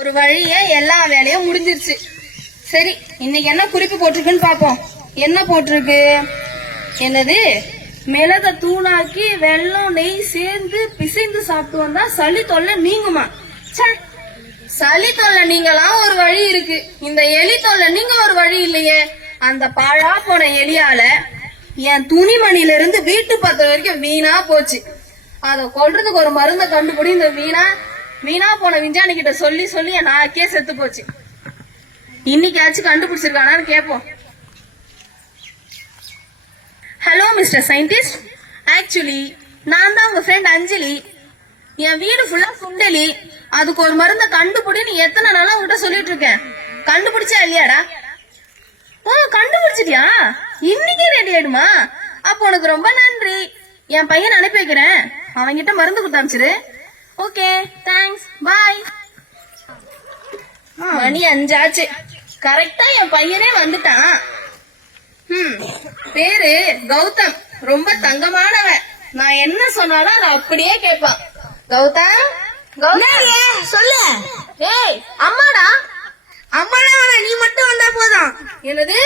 ஒரு வழியா எல்லா வேலையும் முடிஞ்சிருச்சு. சரி, இன்னைக்கு என்ன குறிப்பு போட்டிருக்குன்னு பாப்போம். என்ன போட்டிருக்கு? என்னது, மிளக தூளாக்கி வெல்லம் நெய் சேர்ந்து பிசைந்து சாப்பிட்டு வந்தா சளி தொல்லை நீங்குமா? சளி தொல்லை நீங்கலாம் ஒரு வழி இருக்கு, இந்த எலி தொல்லை நீங்க ஒரு வழி இல்லையே. அந்த பாழா போன எலியால என் துணிமணில இருந்து வீட்டு பத்த வரைக்கும் வீணா போச்சு. அத கொல்றதுக்கு ஒரு மருந்தை கண்டுபிடி. இந்த வீணா போன விஞ்ஞானி கிட்ட சொல்லி சொல்லி என் நாக்கே செத்து போச்சு. இன்னைக்காச்சும் கண்டுபிடிச்சிருக்கானான்னு கேட்போம். ஹலோ மிஸ்டர் சயின்டிஸ்ட், ஆக்சுவலி நான் தான் உங்க ஃப்ரெண்ட் அஞ்சலி. என் வீடு ஃபுல்லா சுண்டலி, அதுக்கு ஒரு மருந்தை கண்டுபிடின்னு எத்தனை நாளா உங்ககிட்ட சொல்லிட்டு இருக்கேன். கண்டுபிடிச்சா இல்லையாடா? ஓ, கண்டுபிடிச்சிட்டியா? இன்னைக்கே ரெடி ஆயிடுமா? அப்போ உனக்கு ரொம்ப நன்றி. என் பையன் அனுப்பி வைக்கிறேன், அவன்கிட்ட மருந்து கொடுத்தாமிச்சிரு. ஓகே, தேங்க்ஸ், பாய். மணி 5 ஆச்சு. கரெக்டா என் பையனே வந்துட்டான். பேரு கௌதம், ரொம்ப தங்கமானவன். நான் என்ன சொன்னாலும் அதை அப்படியே கேட்பான். கௌதம், சொல்லு. ஏய், அம்மாடா. அம்மாடா, நீ மட்டும் வந்தா போதும். என்னது?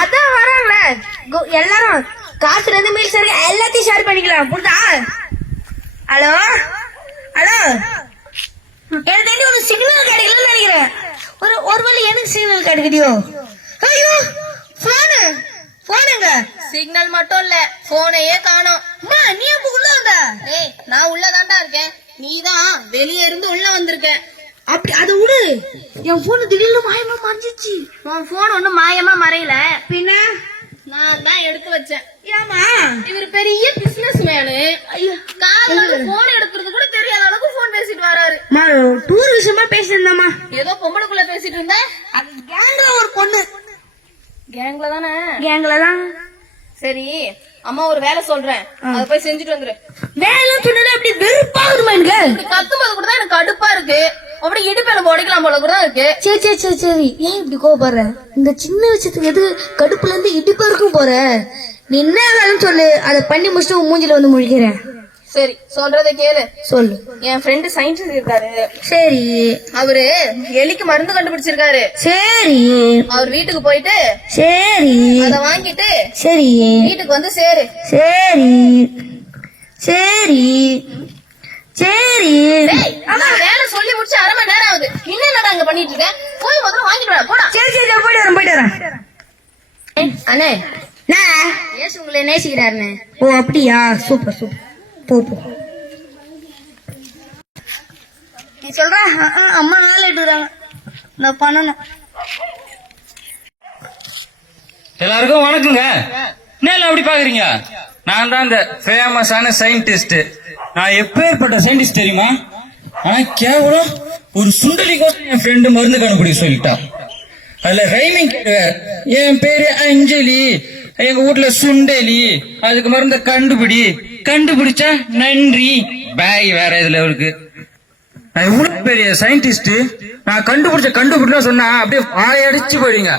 அதான் வராங்கள எல்லாரும், காசுல இருந்து மீல் சரி எல்லாத்தையும் ஷேர் பண்ணிக்கலாம். புரியுதா? ஹலோ ஹலோ, எனக்கு ஒரு சிக்னல் கிடைக்கலன்னு நினைக்கிறேன். ஒரு வழி எனக்கு சிக்னல் கிடைக்கலையோ? ஐயோ, போனுங்க. சிக்னல் மட்டும் இல்ல, போனையே காணோம். நீ அப்ப உள்ள வந்த? ஏய், நான் உள்ளதாண்டா இருக்கேன், நீதான் வெளியே இருந்து உள்ள வந்திருக்க. அப்படி அதை விடு. என் போன் திடீர்னு மாயமா மறைஞ்சிச்சு. உன் போன் ஒண்ணும் மாயமா மறையல, பின்ன நான் தான் எடுத்து வச்சேன். ஏமா, இவர் பெரிய பிசினஸ் மேனு. காலையில போன் எடுக்கிறது கூட தெரியாத அளவுக்கு போன் பேசிட்டு வராரு. டூர் விஷயமா பேசிருந்தாமா? ஏதோ பொம்பளைக்குள்ள பேசிட்டு இருந்தேன். அது கேங்ல ஒரு பொண்ணு. கேங்ல தானே? கேங்ல தான். சரி, அம்மா ஒரு வேலை சொல்றேன், அதை போய் செஞ்சுட்டு வந்துரு. வேலை சொன்னா அப்படி வெறுப்பா வருமா? எனக்கு கத்தும்போது கூட தான் எனக்கு கடுப்பா இருக்கு. அப்படி இடுப்பேல உடைக்கலாம் போல கூட இருக்கு. சரி, ஏன் இப்படி கோவப்படுற? இந்த சின்ன விஷயத்துக்கு எது கடுப்புல இருந்து இடுப்பு இருக்கும் போற? நீ என்ன வேலைன்னு சொல்லு, அதை பண்ணி முடிச்சுட்டு மூஞ்சில வந்து முழிக்கிறேன். சரி, சொல்றதை கேளு. சொல்லு. என் ஃப்ரெண்டு சயின்டிஸ்ட் இருக்காரு. சரி, அவரு எலிக்கு மருந்து கண்டுபிடிச்சிருக்காரு. சரி, அவர் வீட்டுக்கு போயிட்டு சரி அத வாங்கிட்டு சரி வீட்டுக்கு வந்து சேரு. சரி சரி சரி, வேலை சொல்லி முடிச்சு 1/2 மணி நேரம் ஆகுது. இன்னும் அங்க பண்ணிட்டு இருக்க? போய் முதல்ல வாங்கிட்டு வர. போடா. சரி, போயிட்டு வரேன். அண்ணே, ஏசு உங்களை நேசிக்கிறாருண்ணே. ஓ, அப்படியா? சூப்பர். போ. நீ சொல்ற அம்மா நாள் எடுறாங்க, நான் பண்ணணும். எல்லாருக்கும் வணக்கங்க. என்ன அப்படி பாக்குறீங்க? நான் தான் இந்த ஃபேமஸான சயின்டிஸ்ட். நான் எப்பேற்பட்ட சயின்டிஸ்ட் தெரியுமா? ஆனா கேவலம் ஒரு சுண்டலி கோசம் என் ஃப்ரெண்டு மருந்து கண்டுபிடிக்க சொல்லிட்டான். அதுல ரைமிங் என் பேரு அஞ்சலி, எங்க வீட்டுல சுண்டலி, அதுக்கு மருந்த கண்டுபிடிச்சா நன்றி பாய். வேற இதுல இருக்கு. நான் இவ்வளவு பெரிய சயின்டிஸ்ட், நான் கண்டுபிடிச்சா சொன்னா அப்படியே வாயடிச்சு போயிடுங்க.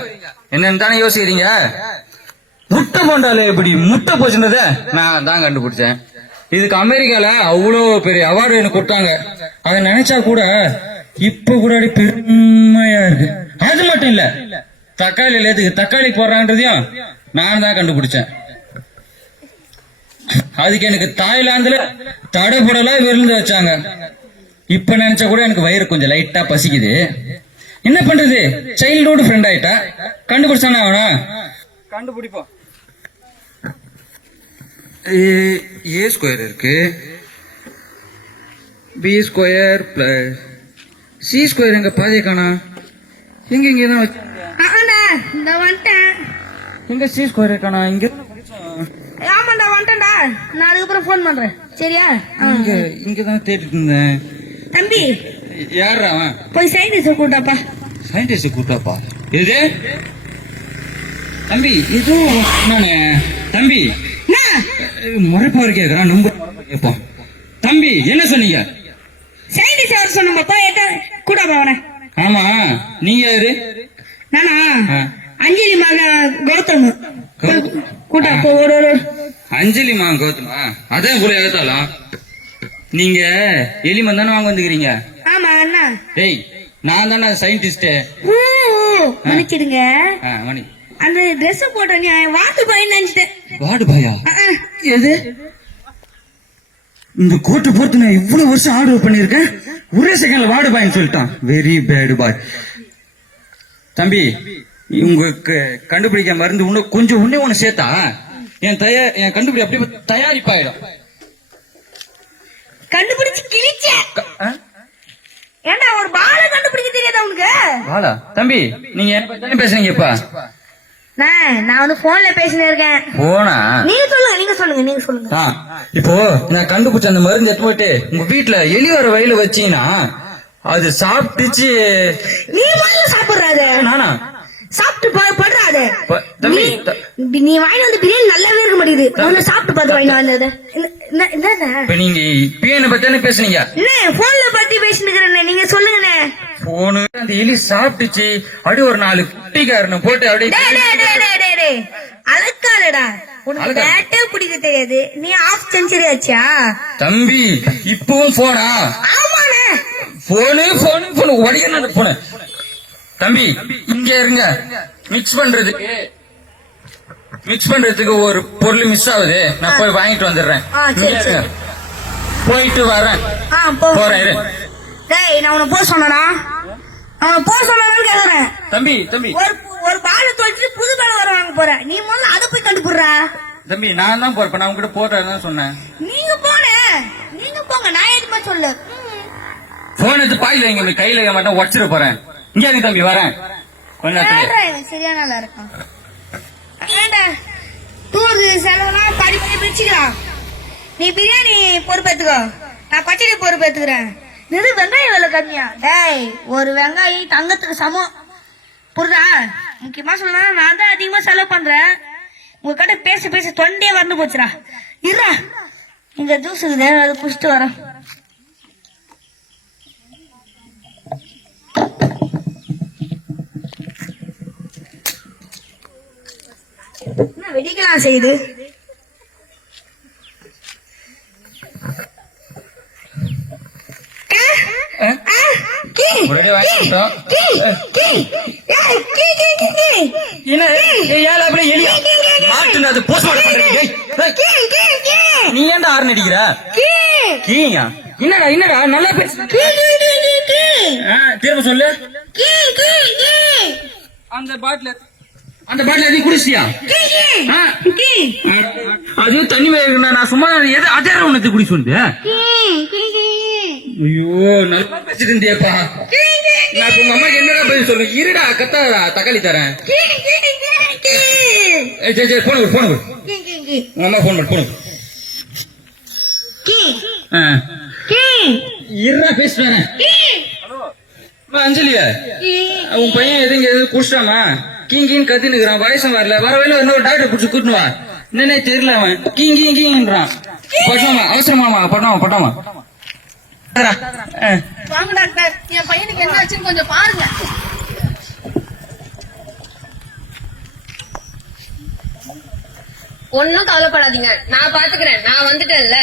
என்னன்னு தானே யோசிக்கிறீங்க? முட்டை போண்டால எப்படி முட்டை போச்சுன்றத நான் தான் கண்டுபிடிச்சேன். இதுக்கு அமெரிக்கால அவ்வளோ பெரிய அவார்டு எனக்கு கொடுத்தாங்க. அதை நினைச்சா கூட இப்ப கூட பெருமையா இருக்கு. அது மட்டும் இல்ல, தக்காளியில எதுக்கு தக்காளி போடுறான்றதையும் நான் தான் கண்டுபிடிச்சேன். அதுக்கு எனக்கு தாய்லாந்துல தடபுடலா விருந்து வச்சாங்க. இப்ப நினைச்சா கூட எனக்கு வயிறு கொஞ்சம் லைட்டா பசிக்குது. என்ன பண்றது, சைல்ட்ஹுட் ஃப்ரெண்ட் ஆயிட்டா. கண்டுபிடிச்சானே அவனா? கண்டுபிடிப்போம். ஏ ஸ்கொயர் இருக்கு, B square plus C square. எங்க பாதியை காணா? இங்கதான் எங்க சி ஸ்கொயர் காணா? இங்க ஆமாண்டா, வந்துட்டேன்டா. நான் அதுக்கப்புறம் போன் பண்றேன், சரியா? இங்கதான் தேடிட்டு இருந்தேன். தம்பி, யாரா அவன்? போய் சயின்டிஸ்ட் கூட்டாப்பா. சயின்டிஸ்ட் கூட்டாப்பா? இது தம்பி, இது நானே. தம்பி முறைப்பாரு கேக்குறான், நம்ப கேட்போம். தம்பி என்ன சொன்னீங்க? சயின்டிஸ்ட் அவர் சொன்னப்பா, கூட்டாப்பா அவனை. ஆமா, நீங்க யாரு? நானா? அஞ்சலி மக கௌதம். கூட்டா. அஞ்சலி மா கௌதமா? அதான் கூட ஏத்தாலாம். நீங்க எலிமன் தானே வாங்க வந்துக்கிறீங்க? ஆமா அண்ணா. டேய் நான் தானே சயின்டிஸ்ட். மன்னிச்சிடுங்க. அந்த ட்ரெஸ் போட்ட நீ வாட்டு பாய் நினைச்சிட்டேன். வாடு பாயா? எது? இந்த கோட்டை போட்டு நான் இவ்வளவு வருஷம் ஆர்டர் பண்ணிருக்கேன், ஒரே செகண்ட்ல வாடு பாய்ன்னு சொல்லிட்டான். Very bad boy. தம்பி உங்களுக்கு கண்டுபிடிக்க மருந்து இன்னும் கொஞ்சம் ஒண்ணு சேர்த்தா என் கண்டுபிடி அப்படியே தயாரிப்பாயிடும். கண்டுபிடிச்சு கிழிச்ச. ஏண்டா ஒரு பால கண்டுபிடிக்க தெரியாதா உனக்கு? பாலா? தம்பி நீங்க என்ன பத்தி பேசுறீங்க இப்ப? நான் வந்து போன்ல பேசினே இருக்கேன். போனா? நீங்க சொல்லுங்க. இப்போ நான் கண்டுபிடிச்ச அந்த மருந்து எடுத்து போயிட்டு உங்க வீட்டுல எலி வர வயல வச்சீங்கன்னா அது சாப்பிட்டுச்சு. நீ முதல்ல சாப்பிடுறாத. நானா சாப்பிட்டு படுறாத. தம்பி நீ வாங்கி வந்து பிரியாணி நல்லாவே இருக்க மாட்டேங்குது. முதல்ல சாப்பிட்டு பார்த்து வாங்கி வந்தது. இப்ப நீங்க பிரியாணி பத்தி பேசுனீங்க. போன்ல பத்தி பேசினுக்கிறேன். நீங்க சொல்லுங்கண்ணே. போனு அந்த எலி சாப்பிட்டுச்சு. அப்படி ஒரு 4 குட்டிக்காரனை போட்டு அப்படியே அலக்காலடா. உனக்கு பேட்டே பிடிக்க தெரியாது. நீ ஆஃப் செஞ்சுரி ஆச்சா? தம்பி இப்பவும் போனா? ஆமாண்ணே. போனு உடைய போன. தம்பி இங்க இருங்க. மிக்ஸ் பண்றதுக்கு ஒரு பொருள் மிஸ் ஆகுது. நான் போய் வாங்கிட்டு வந்துடுறேன். போயிட்டு வரேன். போறேன். டேய் நான் உன்னை போக சொன்னா கேக்குறேன். தம்பி ஒரு பால தொலைச்சிட்டு புது பால் வர வாங்க போற. நீ முதல்ல அதை போய் கண்டுபிடுற. தம்பி நான் தான் போறேன். நான் உங்ககிட்ட போறேன் சொன்னேன். நீங்க போங்க. நான் எதுமா சொல்லு. போன் எடுத்து பாயில வைங்க. கையில மட்டும் உடச்சிட போறேன். இங்க இருக்கு தம்பி வரேன். சரியா நல்லா இருக்கும். டூருக்கு செலவுனா படி பிரிச்சுக்கலாம். நீ பிரியாணி பொறுப்பேத்துக்கோ, நான் பச்சடி பொறுப்பேத்துக்கிறேன். வெங்காயம் விலை கம்மியா? டேய் ஒரு வெங்காயம் தங்கத்துக்கு சமம். புரியுதா? முக்கியமா சொல்லணும், நான் தான் அதிகமா செலவு பண்றேன். உங்க கிட்ட பேச தொண்டையே வந்து போச்சுடா. இருடா இந்த ஜூஸ் இருக்குது, அதை குடிச்சிட்டு வரேன். வெடிக்கலாம் செய்யுது. நீ ஏன்டா ஆறு அடிக்கிற? என்னடா நல்லா திரும்ப சொல்லு. அந்த பாட்டில் எதையும் குடிச்சியா? அது தண்ணி நான் சும்மா அதே உனக்கு குடி சொல்லு. ஐயோ நல்லா பேசிட்டு இருந்தியப்பா. நான் உங்க அம்மாக்கு என்னடா பதில் சொல்றேன்? இருடா கத்தாடா தக்காளி தரேன். சரி போன உங்க அம்மா போன் பண்ணு. இருடா பேசுறேன். அஞ்சலியா உன் பையன் எதுவும் குடிச்சிட்டாமா? கீங்கின்னு கத்தினுக்குறான். வயசும் வரல. வர வயல இன்னொரு டாக்டர் பிடிச்சி கூட்டுவா. என்னன்னே தெரியல. அவன் கீங்கிறான். பட்டாமா அவசரமாமா பட்டாமா. வாங்க டாக்டர், என் பையனுக்கு என்ன ஆச்சுன்னு கொஞ்சம் பாருங்க. ஒன்னும் கவலைப்படாதீங்க, நான் பாத்துக்கிறேன். நான் வந்துட்டேன்ல,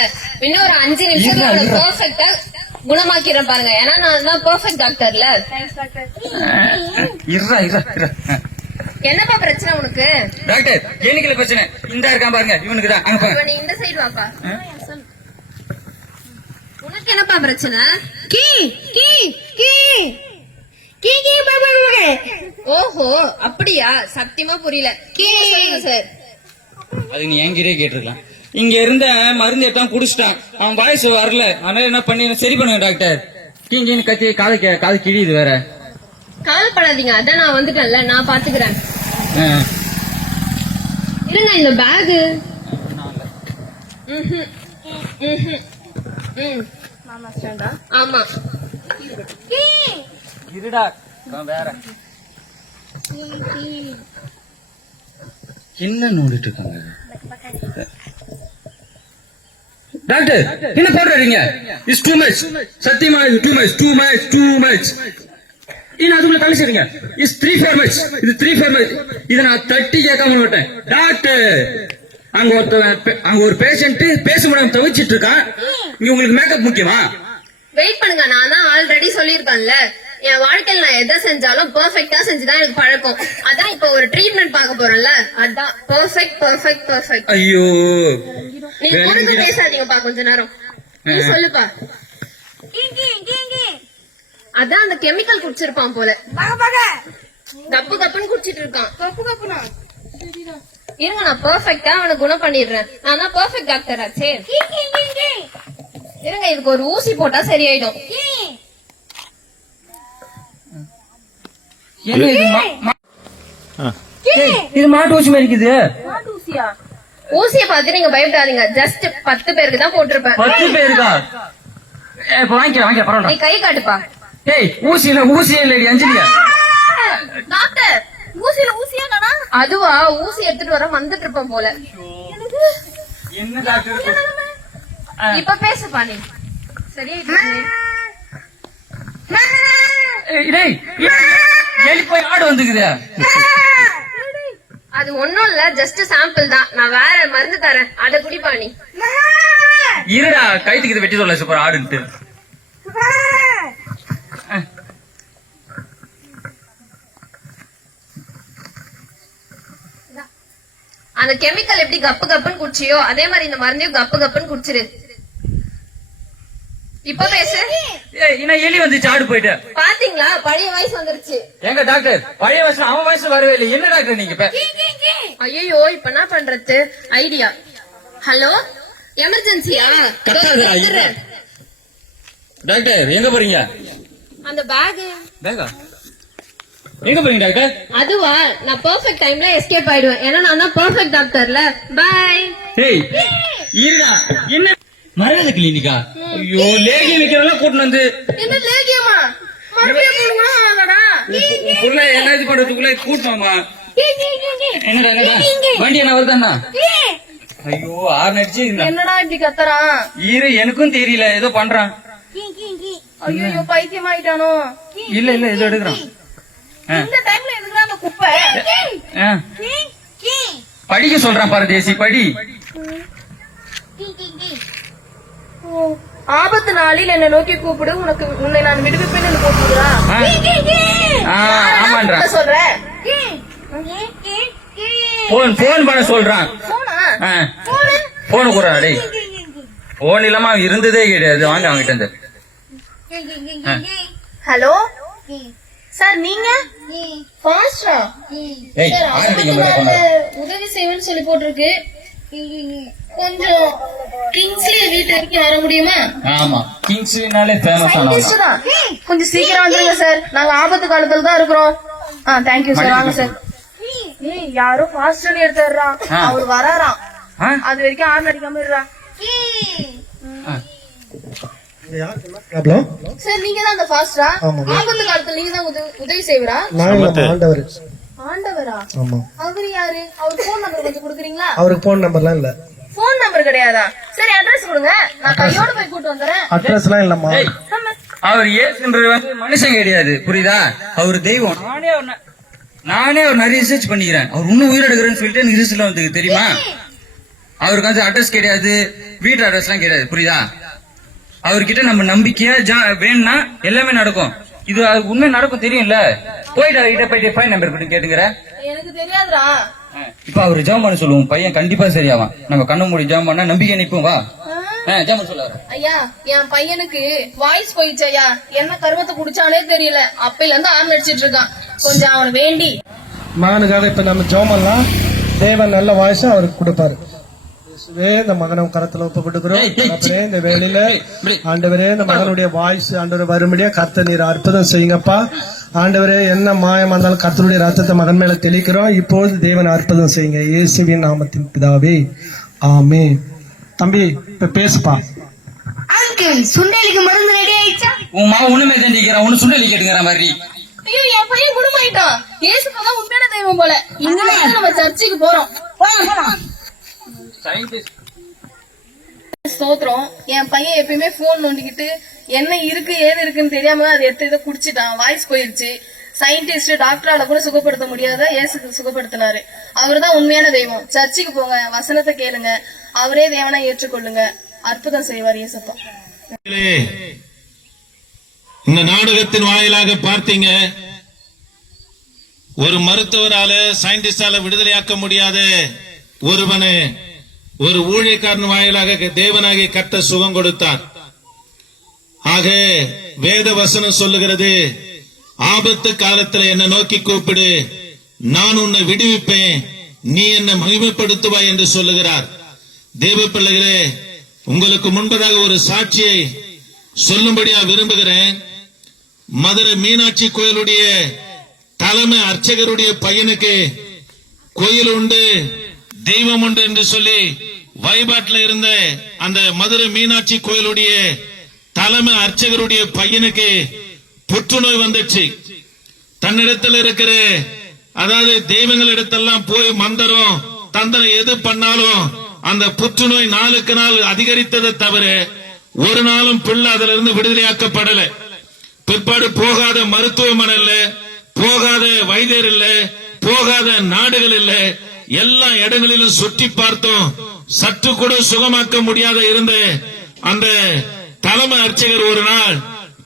இன்னும் ஒரு 5 நிமிஷத்துல பெர்ஃபெக்ட்டா குணமாக்கிறேன் பாருங்க. ஏன்னா நான் தான் பெர்ஃபெக்ட் டாக்டர்ல. என்னப்பா பிரச்சனை உனக்கு? டாக்டர் எனக்கு பிரச்சனை இந்த இருக்கான் பாருங்க. இவனுக்கு தான். அங்க பாருங்க. நீ இந்த சைடு வாப்பா. உனக்கு என்னப்பா பிரச்சனை? ஓஹோ அப்படியா? சத்தியமா புரியல. சார் அது நீ என்கிட்டே கேட்டிருக்கலாம். இங்க இருந்த மருந்து எல்லாம் குடிச்சிட்டான். அவன் வயசு வரல. அதனால என்ன பண்ணி சரி பண்ணுங்க டாக்டர். கீஞ்சின்னு கத்தி காது கிழியுது வேற. கவலைப்படாதீங்க, அதான் நான் வந்துட்டேன்ல, நான் பாத்துக்கிறேன். இருங்க இந்த பேக். ஆமா இருடா வேற என்ன நோண்டிட்டு இருக்காங்க டாக்டர்? என்ன போடுறீங்க? It's too much. சத்தியமா இது டூ மச். இன்னும் அதுக்குள்ள கழிச்சிருங்க. It's 3-4 much. இது 3-4 மச். இதை நான் தட்டி கேட்காம விட்டேன் டாக்டர். அங்க ஒரு பேஷண்ட் பேச முடியாம தவிச்சிட்டு இருக்கான். இங்க உங்களுக்கு மேக்கப் முக்கியமா? வெயிட் பண்ணுங்க, நான் தான் ஆல்ரெடி சொல்லியிருக்கேன்ல, என் வாழ்க்கையில நான் எதை செஞ்சாலும் பெர்ஃபெக்ட்டா செஞ்சுதான் எனக்கு பழக்கம். அதான் இப்ப ஒரு ட்ரீட்மெண்ட் பார்க்க போறேன்ல, அதான் பெர்ஃபெக்ட். ஐயோ, நீங்க ஒழுங்கா பேசாதீங்கப்பா, கொஞ்ச நேரம் நீ சொல்லுப்பா. அதான் அந்த கெமிக்கல் குடிச்சிருப்பான் போல, கப்பு கப்புன்னு குடிச்சிட்டு இருக்கான். இருங்க, நான் பெர்ஃபெக்ட்டா அவனை குணம் பண்ணிடுறேன். நான் தான் பெர்ஃபெக்ட் டாக்டர் ஆச்சே. இருங்க, இதுக்கு ஒரு ஊசி போட்டா சரியாயிடும். என்ன இது இது மாட்டு ஊசி மாதிரி இருக்குது. ஊசிய பார்த்து நீங்க பயப்படாதீங்க, ஜஸ்ட் 10 பேருக்கு தான் போட்டிருப்பேன். 10 பேருக்கா? இப்ப வாங்கிக்க பரவாயில்ல. நீ கை காட்டுப்பா. ஏய், ஊசியே இல்லடி அஞ்சலியா. டாக்டர் ஊசியா நானா? அதுவா, ஊசி எடுத்துட்டு வர வந்துட்டு இருப்பேன் போல. என்ன டாக்டர்? இப்ப பேசுப்பா நீ. சரியாயிடுச்சு. டேய், எலி போய் ஆடு வந்துக்குது. அது ஒண்ணும் இல்ல, ஜஸ்ட் சாம்பிள் தான். நான் வேற மருந்து தரேன், அத குடிப்பா நீ. இருடா, கைத்துக்கு இதை வெட்டி சொல்ல சூப்பர் ஆடுன்ட்டு. அந்த கெமிக்கல் எப்படி கப்பு கப்புன்னு குடிச்சியோ அதே மாதிரி இந்த மருந்தையும் கப்பு கப்புன்னு குடிச்சிரு. இப்ப பேசு. இன்னும் எலி வந்துச்சு, ஆடு போயிட்டு. பாத்தீங்களா, பழைய வயசு வந்துருச்சு. எங்க டாக்டர் பழைய வயசு அவன் வயசு வரவே இல்லை. என்ன டாக்டர் நீங்க? ஐயோ, இப்ப என்ன பண்றது? ஐடியா. ஹலோ, எமர்ஜென்சியா? டாக்டர் எங்க போறீங்க? அந்த பேக் எங்க போறீங்க டாக்டர்? அதுவா, நான் பெர்ஃபெக்ட் டைம்ல எஸ்கேப் ஆயிடுவேன். ஏன்னா நான் தான் பெர்ஃபெக்ட் டாக்டர்ல. பை. ஏய், இருடா. என்ன மரகத கிளினிக்கா? ஐயோ, லேகியம் வைக்கிறதெல்லாம் கூட்டிட்டு வந்து. என்ன லேகியமா? மறுபடியும் போடுமா? ஆகடா. பொருளை என்ன இது பண்றதுக்குள்ள கூட்டமா? என்னடா வண்டி என்ன வருதாண்ணா? ஐயோ, ஆறு நடிச்சு. என்னடா இப்படி கத்துறான்? எனக்கும் தெரியல, ஏதோ பண்றான். ஐயோ, பைத்தியம் ஆயிட்டானோ? இல்ல ஏதோ எடுக்கிறான். இந்த டைம்ல எதுக்குடா அந்த குப்பை? படிக்க சொல்றான் பாரு தேசி, படி. ஆபத்து நாளில் என்னை நோக்கி கூப்பிடு, உன்னை நான் விடுவிப்பேன் போட்டுறா. ஆமான்றா சொல்ற போன் பண்ண சொல்றான். போன் கூட டேய், போன் இல்லாம இருந்ததே கிடையாது. வாங்க அவங்கிட்ட இருந்து. ஹலோ சார், நீங்க ஃபாஸ்டா? உதவி செய்வேன்னு சொல்லி போட்டிருக்கு. கொஞ்சம் கிங்ஸ்லி வீட்டு வரைக்கும் வர முடியுமா? ஆமா, கிங்ஸ்லினாலே ஃபேமஸ் ஆனவங்க. கொஞ்சம் சீக்கிரம் வந்துருங்க சார், நாங்க ஆபத்து காலத்துல தான் இருக்கிறோம். Thank you sir. வாங்க சார். யாரோ ஃபாஸ்ட் எடுத்துறான், அவர் வராராம். அது வரைக்கும் ஆன் அடிக்காம இருறா. சார், நீங்க தான் அந்த ஃபாஸ்டா? ஆபத்து காலத்துல நீங்க தான் உதவி செய்வரா? ஆண்டவரா? அவரு யாரு? அவர் போன் நம்பர் கொஞ்சம் கொடுக்குறீங்களா? அவருக்கு போன் நம்பர்லாம் இல்ல. போன் நம்பர் கிடையாதா? சரி, அட்ரஸ் கொடுங்க, நான் கையோட போய் கூட்டு வந்துறேன். அட்ரஸ்லாம் இல்லம்மா. அவர் ஏசுன்றது மனுஷன் கிடையாது, புரியுதா? அவர் தெய்வம். நானே அவர் நிறைய ரிசர்ச் பண்ணிக்கிறேன். அவர் இன்னும் உயிரெடுக்கிறேன்னு சொல்லிட்டு எனக்கு ரிசர்ச்ல வந்து தெரியுமா? அவருக்கு வந்து அட்ரஸ் கிடையாது, வீட்டு அட்ரஸ் எல்லாம் கிடையாது, புரியுதா? அவர்கிட்ட நம்ம நம்பிக்கையா வேணும்னா எல்லாமே நடக்கும். இது உண்மை நடக்கும், தெரியும்ல. போயிட்டு அவர்கிட்ட போயிட்டு ஃபைன் நம்பர் போட்டு கேட்டுங்கிற. எனக்கு தெரியாதுடா. இப்ப அவரு ஜாம் பண்ண சொல்லுவோம், பையன் கண்டிப்பா சரியாவான். நம்ம கண்ணு மூடி ஜாம் பண்ணா நம்பிக்கை நிற்போம். வா, ஜாம் சொல்ல. ஐயா, என் பையனுக்கு வாய்ஸ் போயிடுச்சு ஐயா. என்ன கருவத்தை குடிச்சானே தெரியல, அப்பையில இருந்து ஆன் அடிச்சிட்டு இருக்கான். கொஞ்சம் அவனை வேண்டி மகனுக்காக இப்ப நம்ம ஜோமெல்லாம் தேவன் நல்ல வாய்ஸ் அவருக்கு கொடுப்பாரு. இந்த மகனை கரத்துல ஒப்பு கொடுக்கிறோம். இந்த வேலையில ஆண்டவரே, இந்த மகனுடைய வாய்ஸ் ஆண்டவர் வரும்படியா கர்த்தர் நீர் அற்புதம் செய்யுங்கப்பா. ஆண்டவரே, என்ன மாயமா இருந்தாலும் கர்த்தருடைய ரத்தத்தை மகன் மேல தெளிக்கிறோம். இப்போது தேவன் அற்புதம் செய்யுங்க, இயேசுவின் நாமத்தின் பிதாவே, ஆமென். தம்பி, இப்ப பேசுப்பா. அங்கிள், சுண்டலிக்கு மருந்து ரெடி ஆயிடுச்சா? உன் மாவ ஒண்ணுமே தெரிஞ்சுக்கிறான், ஒண்ணு சுண்டலி கேட்டுக்கிற மாதிரி. ஐயோ, என் பையன் குணமாயிட்டான். இயேசுதான் உண்மையான தெய்வம் போல. இனிமே நம்ம சர்ச்சுக்கு போறோம். ஸ்தோத்திரம். என் பையன் எப்பயுமே போன் நோண்டிக்கிட்டு என்ன இருக்கு ஏது இருக்குன்னு தெரியாம அதை எடுத்து குடிச்சிட்டான். வாய்ஸ் போயிருச்சு. சயின்டிஸ்ட் டாக்டரால கூட சுகப்படுத்த முடியாத இயேசு சுகப்படுத்தினாரு. அவர்தான் உண்மையான தெய்வம். சர்ச்சுக்கு போங்க, வசனத்தை கேளுங்க, அவரே தேவனா ஏற்றுக்கொள்ளுங்க, அற்புதம் செய்வார் இயேசப்பா. இந்த நாடகத்தின் வாயிலாக பார்த்தீங்க, ஒரு மருத்துவரால சயின்டிஸ்டால விடுதலையாக்க முடியாத ஒருவனை ஒரு ஊழியக்காரன் வாயிலாக தேவனாகி கர்த்தர் சுகம் கொடுத்தார். ஆக வேத வசனம் சொல்லுகிறது, ஆபத்து காலத்துல என்னை நோக்கி கூப்பிடு, நான் உன்னை விடுவிப்பேன், நீ என்னை மகிமைப்படுத்துவாய் என்று சொல்லுகிறார். தேவ பிள்ளைகளே, உங்களுக்கு முன்பதாக ஒரு சாட்சியை சொல்லும்படியா விரும்புகிறேன். மதுரை மீனாட்சி கோயிலுடைய தலைமை அர்ச்சகருடைய பையனுக்கு கோயில் உண்டு, தெய்வம் உண்டு என்று சொல்லி வழிபாட்டில் இருந்த அந்த மதுரை மீனாட்சி கோயிலுடைய தலைமை அர்ச்சகருடைய பையனுக்கு புற்றுநோய் வந்துச்சு. தன்னிடத்தில் இருக்கிற அதாவது தெய்வங்களிடத்தெல்லாம் போய் மந்திரம் தந்திரம் எது பண்ணாலும் அந்த புற்றுநோய் நாளுக்கு நாள் அதிகரித்ததை தவிர ஒரு நாளும் பிள்ளை அதுல இருந்து விடுதலையாக்கப்படல. பிற்பாடு போகாத மருத்துவமனை இல்ல, போகாத வைத்தியர் இல்ல, போகாத நாடுகள் இல்ல, எல்லா இடங்களிலும் சுற்றி பார்த்தோம், சற்று கூட சுகமாக்க முடியாத இருந்த அந்த தலைமை அர்ச்சகர் ஒரு நாள்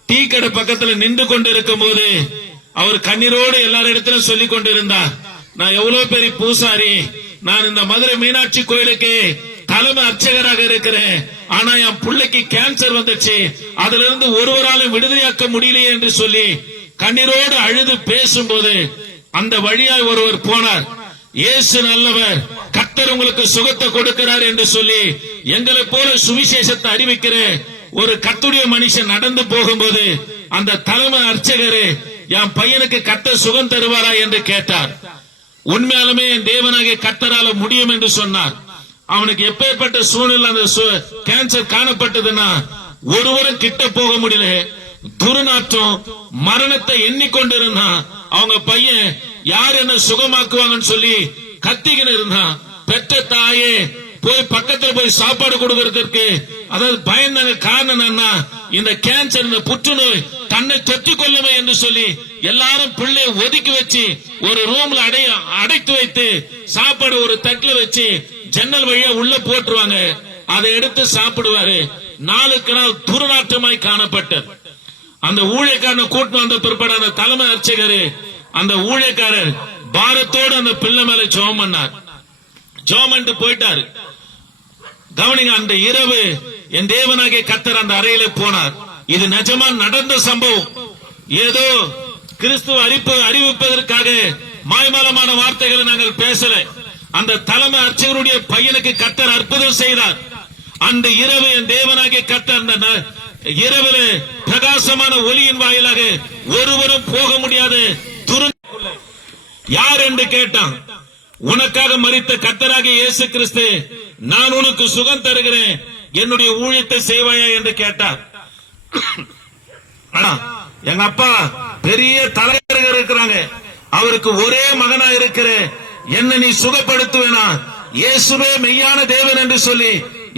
டீ கடை பக்கத்துல நின்று கொண்டிருக்கும் போது அவர் கண்ணீரோடு எல்லாரிடத்திலும் சொல்லிக் கொண்டிருந்தார், நான் எவ்வளவு பெரிய பூசாரி, நான் இந்த மதுரை மீனாட்சி கோயிலுக்கு தலைமை அர்ச்சகராக இருக்கிறேன், ஆனா என் பிள்ளைக்கு கேன்சர் வந்துச்சு, அதுல இருந்து ஒருவராலும் விடுதலையாக்க முடியலையே என்று சொல்லி கண்ணீரோடு அழுது பேசும்போது அந்த வழியாய் ஒருவர் போனார். இயேசு நல்லவர், கர்த்தர் உங்களுக்கு சுகத்தை கொடுக்கிறார் என்று சொல்லி எங்களை போல சுவிசேஷத்தை அறிவிக்கிற ஒரு கர்த்தருடைய மனுஷன் நடந்து போகும்போது அந்த தலைமை அர்ச்சகரு, என் பையனுக்கு கர்த்தர் சுகம் தருவாரா என்று கேட்டார். உண்மையாலுமே என் தேவனாகிய கர்த்தரால முடியும் என்று சொன்னார். அவனுக்கு எப்பேற்பட்ட சூழ்நிலை அந்த கேன்சர் காணப்பட்டதுன்னா ஒருவரும் கிட்ட போக முடியல, துர்நாற்றம், மரணத்தை எண்ணிக்கொண்டிருந்தான். அவங்க பையன் யார் என்ன சுகமாக்குவாங்கன்னு சொல்லி கத்திக்கின்னு இருந்தான். பெற்ற தாயே போய் பக்கத்துல போய் சாப்பாடு கொடுக்கறதுக்கு அதாவது பயந்தாங்க. காரணம் என்னன்னா, இந்த கேன்சர், இந்த புற்றுநோய் தன்னை தொற்றிக் கொள்ளுமே என்று சொல்லி எல்லாரும் பிள்ளைய ஒதுக்கி வச்சு ஒரு ரூம்ல அடைத்து வைத்து சாப்பாடு ஒரு தட்டுல வச்சு ஜன்னல் வழியா உள்ள போட்டுருவாங்க. அதை எடுத்து சாப்பிடுவாரு. நாளுக்கு நாள் துர்நாற்றமாய் காணப்பட்டது. அந்த ஊழியக்காரனை கூட்டு வந்த பிற்பாடு அந்த தலைமை அர்ச்சகரு அந்த ஊழியக்காரர் பாரத்தோடு அந்த பிள்ளை மேல ஜெபம் பண்ணார். ஜெபம் பண்ணிட்டு போயிட்டாரு. கவனிங்க, அந்த இரவு என் தேவனாகிய கர்த்தர் அந்த அறையில போனார். இது நிஜமா நடந்த சம்பவம். ஏதோ கிறிஸ்துவ அறிவிப்பதற்காக மாய்மாலமான வார்த்தைகளை நாங்கள் பேசல. அந்த தலைமை அர்ச்சகருடைய பையனுக்கு கர்த்தர் அற்புதம் செய்தார். அந்த இரவு என் தேவனாகிய கர்த்தர் அந்த இரவுல பிரகாசமான ஒளியின் வாயிலாக ஒருவரும் போக முடியாது யார் என்று கேட்டான். உனக்காக மரித்த கர்த்தராகிய இயேசு கிறிஸ்து, நான் உனக்கு சுகம் தருகிறேன், என்னுடைய ஊழியத்தை செய்வாயா என்று கேட்டார். எங்க அப்பா பெரிய தலைவர்கள் இருக்கிறாங்க, அவருக்கு ஒரே மகனா இருக்கிற என்ன நீ சுகப்படுத்துவேனா, இயேசுவே மெய்யான தேவன் என்று சொல்லி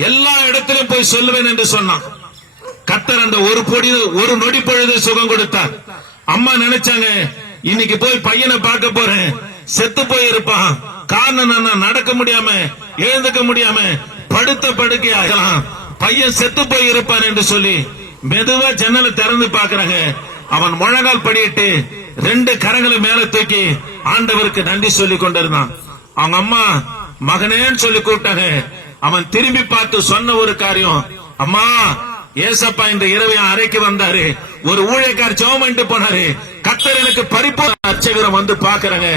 எல்லா இடத்திலும் போய் சொல்லுவேன் என்று சொன்னான். கர்த்தர் அந்த ஒரு நொடி பொழுது சுகம் கொடுத்தார். அம்மா நினைச்சாங்க, இன்னைக்கு போய் பையனை பார்க்க போறேன், செத்து போய் இருப்பான், காரணம் நான் நடக்க முடியாம எழுந்துக்க முடியாம படுத்த படுக்கை ஆகலாம், பையன் செத்து போய் இருப்பான் என்று சொல்லி மெதுவா ஜன்னலை திறந்து பாக்குறாங்க. அவன் முழங்கால் படியிட்டு 2 கரங்களை மேல தூக்கி ஆண்டவருக்கு நன்றி சொல்லி கொண்டிருந்தான். அவங்க அம்மா மகனேன்னு சொல்லி கூப்பிட்டாங்க. அவன் திரும்பி பார்த்து சொன்ன ஒரு காரியம், அம்மா ஏசப்பா இந்த இரவு அறைக்கு வந்தாரு, ஒரு ஊழியக்கார் ஜெபம் பண்ணிட்டு போனாரு, கர்த்தர் எனக்கு பரிபூர்ண அர்ச்சகரம் வந்து பாக்குறாங்க.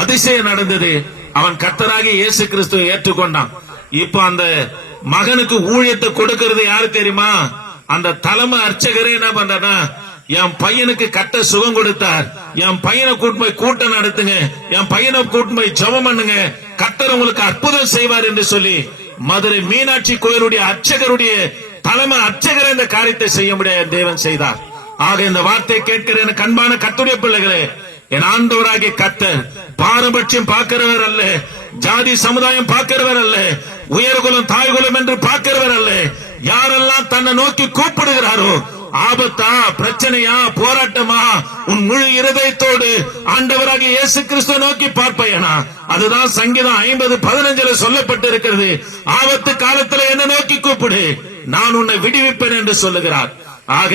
அதிசயம் நடந்தது. அவன் கர்த்தராகி இயேசு கிறிஸ்துவை ஏற்றுக்கொண்டான். இப்ப அந்த மகனுக்கு ஊழியத்தை கொடுக்கிறது யாரு தெரியுமா? அந்த தலைமை அர்ச்சகரே என்ன பண்றா, என் பையனுக்கு கட்ட சுகம் கொடுத்தார், என் பையனை கூட்டு போய் கூட்டம் நடத்துங்க, என் பையனை கூட்டு போய் ஜெபம் பண்ணுங்க, கர்த்தர் உங்களுக்கு அற்புதம் செய்வார் என்று சொல்லி மதுரை மீனாட்சி கோயிலுடைய அர்ச்சகருடைய தலைமை அர்ச்சகர் இந்த காரியத்தை செய்ய முடியாது தேவன் செய்தார். ஆக இந்த வார்த்தை கேட்கிற எனக்கு அன்பான கர்த்தருடைய பிள்ளைகளே, என் ஆண்டவராகிய கர்த்தர் பாரபட்சம் பார்க்கிறவர் அல்ல, ஜாதி சமுதாயம் பார்க்கிறவர் அல்ல, உயர்குலம் தாய்குலம் என்று பார்க்கிறவர் அல்ல. யாரெல்லாம் தன்னை நோக்கி கூப்பிடுகிறாரோ ஆபத்தா, பிரச்சனையா, போராட்டமா, உன் முழு இருதயத்தோடு ஆண்டவராகிய இயேசு கிறிஸ்துவை நோக்கி பார்ப்பையனா. அதுதான் சங்கீதம் 50:15 சொல்லப்பட்டிருக்கிறது. ஆபத்து காலத்துல என்ன நோக்கி கூப்பிடு, நான் உன்னை விடுவிப்பேன் என்று சொல்லுகிறார். ஆக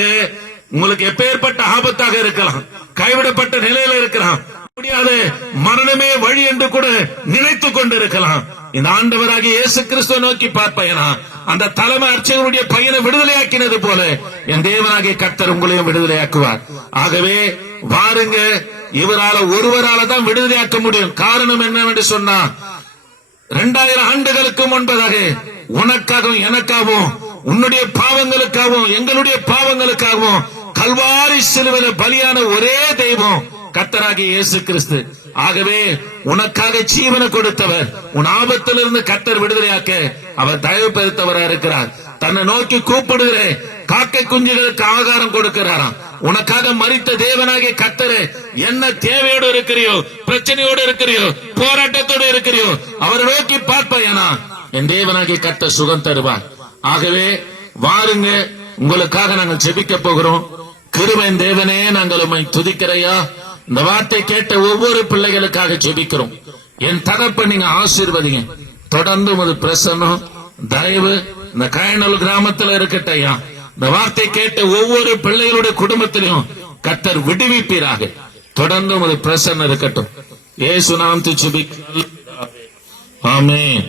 உங்களுக்கு எப்பேற்பட்ட ஆபத்தாக இருக்கலாம், கைவிடப்பட்ட நிலையில இருக்கலாம், முடியாது மரணமே வழி என்று கூட நினைத்துக் கொண்டிருக்கலாம். இந்த ஆண்டவராகிய இயேசு கிறிஸ்துவை நோக்கி பார்ப்பேனா. அந்த தலைமை அர்ச்சகருடைய பையனை விடுதலையாக்கினது போல என் தேவனாகிய கர்த்தர் உங்களையும் விடுதலையாக்குவார். ஆகவே வாருங்க, இவரால ஒருவரால தான் விடுதலையாக்க முடியும். காரணம் என்னவென்று சொன்னா, 2000 ஆண்டுகளுக்கு முன்பதாக உனக்காகவும் எனக்காகவும் உன்னுடைய பாவங்களுக்காகவும் எங்களுடைய பாவங்களுக்காகவும் கல்வாரி சிலுவையில் பலியான ஒரே தெய்வம் கர்த்தராகிய இயேசு கிறிஸ்து. ஆகவே உனக்காக ஜீவனை கொடுத்தவர், உன் ஆபத்திலிருந்து கர்த்தர் விடுதலையாக்க அவர் தயவு பெருத்தவராக இருக்கிறார். தன்னை நோக்கி கூப்பிடுகிற காக்கை குஞ்சுகளுக்கு ஆகாரம் கொடுக்கிறாராம். உனக்காக மரித்த தேவனாகிய கர்த்தர் என்ன தேவையோடு இருக்கிறியோ, பிரச்சனையோடு இருக்கிறியோ, போராட்டத்தோடு இருக்கிறியோ, அவரை நோக்கி பார்ப்பேனா, என் தேவனாகிய கர்த்தர் சுகம் தருவார். ஆகவே வாருங்க, உங்களுக்காக நாங்கள் ஜெபிக்க போகிறோம். கிருபையின் தேவனே, நாங்கள் உம்மை துதிக்கிறையா. இந்த வார்த்தை கேட்ட ஒவ்வொரு பிள்ளைகளுக்காக ஜெபிக்கிறோம். என் தகப்ப நீங்க ஆசீர்வதிங்க. தொடர்ந்து ஒரு பிரசன்னம் தயவு இந்த கயனல் கிராமத்தில் இருக்கட்டையா. இந்த வார்த்தை கேட்ட ஒவ்வொரு பிள்ளைகளுடைய குடும்பத்திலையும் கர்த்தர் விடுவிப்பீராக. தொடர்ந்து ஒரு பிரசன்னம் இருக்கட்டும். இயேசு நாமத்தில் ஜெபிக்கிறோம். ஆமென்.